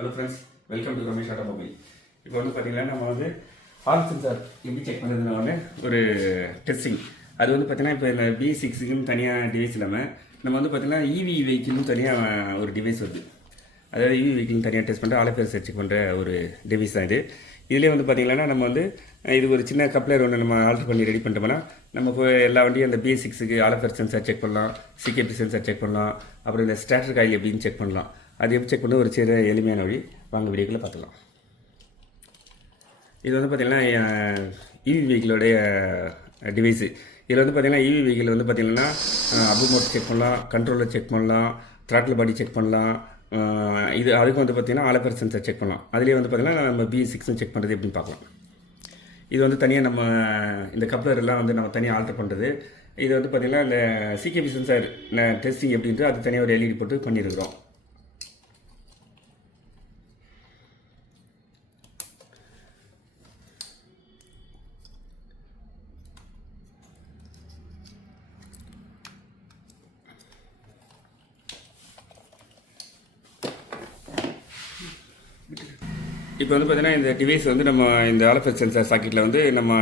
Hello friends welcome to Ramesh automobile இப்போ வந்து பார்த்தீங்கன்னா நம்ம வந்து ஹால் சென்சார் எப்படி செக் பண்ணுறதுன்னு வந்து ஒரு டெஸ்டிங் அது வந்து பார்த்தீங்கன்னா இப்போ இந்த பி சிக்ஸுக்குன்னு தனியாக டிவைஸ் இல்லாமல் நம்ம வந்து பார்த்தீங்கன்னா இவி வெஹிக்கிள்னு தனியாக ஒரு டிவைஸ் வருது. அதாவது இவி வெஹிக்கிள்னு தனியாக டெஸ்ட் பண்ணுற ஆலோபேர் செக் பண்ணுற ஒரு டிவைஸ் தான் இது. இதுலேயே வந்து பார்த்தீங்கன்னா நம்ம வந்து இது ஒரு சின்ன கப்ளர் ஒன்று நம்ம ஆல்டர் பண்ணி ரெடி பண்ணிட்டோம்னா நம்ம போய் எல்லா வண்டியும் அந்த பி சிக்ஸுக்கு ஆலோபேர் சென்சார் செக் பண்ணலாம் சிகேபி சென்சார் செக் பண்ணலாம் அப்புறம் இந்த ஸ்டாட்டர் காயில் எப்படின்னு செக் பண்ணலாம். அது எப்படி செக் பண்ணுறது? ஒரு சிறு எளிமையான வழி. வாங்க வீடியோக்குள்ளே பார்க்கலாம் இது வந்து பார்த்திங்கன்னா இவி வெஹிக்கிளோடைய டிவைஸு இதில் வந்து பார்த்திங்கன்னா இவி வெஹிக்கிள் வந்து பார்த்திங்கன்னா அபு மோட் செக் பண்ணலாம் கண்ட்ரோலர் செக் பண்ணலாம் த்ராட்டில் பாடி செக் பண்ணலாம் இது அதுக்கு வந்து பார்த்திங்கன்னா ஆலப்பர் சென்சர் செக் பண்ணலாம். அதுலேயே வந்து பார்த்திங்கன்னா நம்ம பி சிக்ஸ்னு செக் பண்ணுறது எப்படின்னு பார்க்கலாம். இது வந்து தனியாக நம்ம இந்த கப்ளர் எல்லாம் வந்து நம்ம தனியாக ஆல்டர் பண்ணுறது இது வந்து பார்த்திங்கன்னா இந்த சிகேபி சென்சார் டெஸ்டிங் எப்படின்ட்டு அது தனியாக ஒரு எல்இடி போட்டு பண்ணியிருக்கிறோம். இப்போ வந்து பார்த்தீங்கன்னா இந்த டிவைஸ் வந்து நம்ம இந்த ஆலஃபர் சென்சார் சாக்கெட்டில் வந்து நம்ம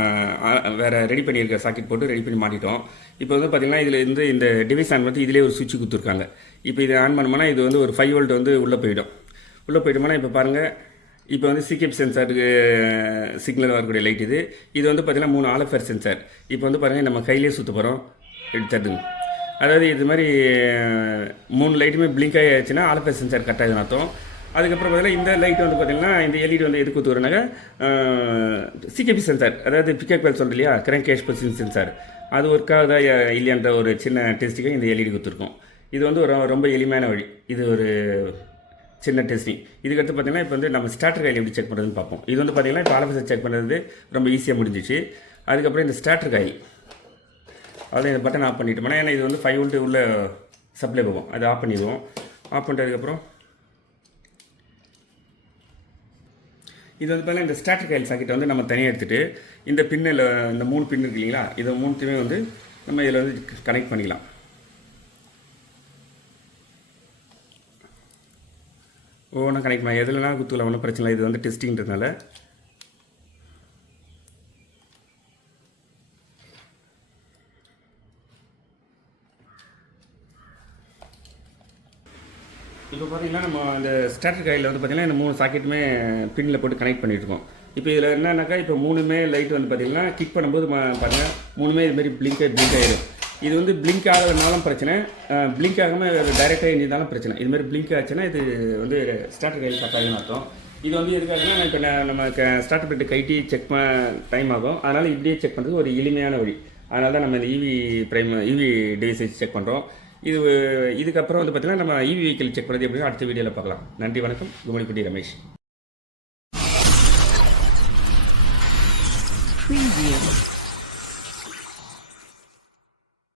வேறு ரெடி பண்ணியிருக்க சாக்கெட் போட்டு ரெடி பண்ணி மாட்டிட்டோம். இப்போ வந்து பார்த்தீங்கன்னா இதில் இருந்து இந்த டிவைஸ் ஆன் பண்ணி இதிலே ஒரு சுவிட்ச் கொடுத்துருக்காங்க. இப்போ இதை ஆன் பண்ணோம்னா இது வந்து ஒரு ஃபைவ் வோல்ட் வந்து உள்ளே போயிடும். உள்ளே போயிட்டோம்னா இப்போ பாருங்கள் இப்போ வந்து சிகேப் சென்சாருக்கு சிக்னல் வரக்கூடிய லைட் இது. இது வந்து பார்த்தீங்கன்னா மூணு ஆலஃபர் சென்சார் இப்போ வந்து பாருங்கள் நம்ம கையிலே சுற்ற போகிறோம் எடுத்துருதுங்க அதாவது இது மாதிரி மூணு லைட்டுமே பிளிங்க் ஆகிடுச்சுன்னா ஆலஃபர் சென்சார் கட் ஆகுதுன்னு அர்த்தம். அதுக்கப்புறம் பார்த்தீங்கன்னா இந்த லைட் வந்து பார்த்தீங்கன்னா இந்த எல்இடி வந்து எதுக்கு ஊற்றுறனாக்க சிகேபி சென்சார் அதாவது பிக்கப் பேல் சொல்கிறோம் இல்லையா? கிரங்க் கேஷ் பொசிஷன் சென்சார் அது ஒர்க்காக இல்லையான்ற ஒரு சின்ன டெஸ்ட்டுக்கு இந்த எல்இடி கொடுத்துருக்கோம். இது வந்து ஒரு ரொம்ப எளிமையான வழி. இது ஒரு சின்ன டெஸ்டிங் இதுக்கடுத்து பார்த்தீங்கன்னா இப்போ வந்து நம்ம ஸ்டார்டர் காயில் எப்படி செக் பண்ணுறதுன்னு பார்ப்போம். இது வந்து பார்த்தீங்கன்னா இப்போ ஆலோபேசர் செக் பண்ணுறது ரொம்ப ஈஸியாக முடிஞ்சிச்சு. அதுக்கப்புறம் இந்த ஸ்டார்டர் காயில் அதில் இந்த பட்டன் ஆஃப் பண்ணிட்டோம்னா ஏன்னா இது வந்து ஃபைவ் வோல்ட்டு உள்ள சப்ளை போகும். அதை ஆஃப் பண்ணிடுவோம். ஆஃப் பண்ணிட்டதுக்கப்புறம் இது வந்து பார்த்தீங்கன்னா இந்த ஸ்டாட்டிக் கைல் சாக்கெட் வந்து நம்ம தனியாக எடுத்துகிட்டு இந்த பின்னில் இந்த மூணு பின் இருக்கு இல்லைங்களா இதை மூணுத்தையுமே வந்து நம்ம இதில் வந்து கனெக்ட் பண்ணிக்கலாம். ஒவ்வொன்றும் கனெக்ட் பண்ணி எதுலலாம் குத்துக்கலாம் ஒன்றும் பிரச்சனை இல்லை. இது வந்து டெஸ்டிங்கிறதுனால இப்போ பார்த்தீங்கன்னா நம்ம அந்த ஸ்டார்டர் கையில் வந்து பார்த்தீங்கன்னா இந்த மூணு சாக்கெட்டுமே பின்னில் போட்டு கனெக்ட் பண்ணிட்டு இருக்கோம் இப்போ இதில் என்னன்னாக்கா இப்போ மூணுமே லைட் வந்து பார்த்தீங்கன்னா கிக் பண்ணும்போது பார்த்தீங்கன்னா மூணுமே இது மாதிரி பிளிங்க் பிளிங்க் ஆயிடும் இது வந்து பிளிங்க் ஆகிறதுனாலும் பிரச்சனை பிளிங்க் ஆகாமல் டைரெக்டாக இருந்தாலும் பிரச்சனை. இது மாதிரி பிளிங்க் ஆச்சுன்னா இது வந்து ஸ்டார்டர் கையில் கட்டாயம்னு அர்த்தம். இது வந்து எதுக்காகனா இப்போ நான் நம்ம ஸ்டார்டர் பெட்டு கைட்டி செக் பண்ண டைம் ஆகும். அதனால் இப்படியே செக் பண்ணுறது ஒரு எளிமையான வழி. அதனால தான் நம்ம இந்த EV prime EV device check பண்ணுறோம் இது இதுக்கப்புறம் வந்து பார்த்தீங்கன்னா நம்ம இவி வெஹிக்கிள் செக் பண்ணுறது எப்படின்னு அடுத்த வீடியோவில் பார்க்கலாம். நன்றி வணக்கம். குமணிக்குட்டி ரமேஷ். Preview.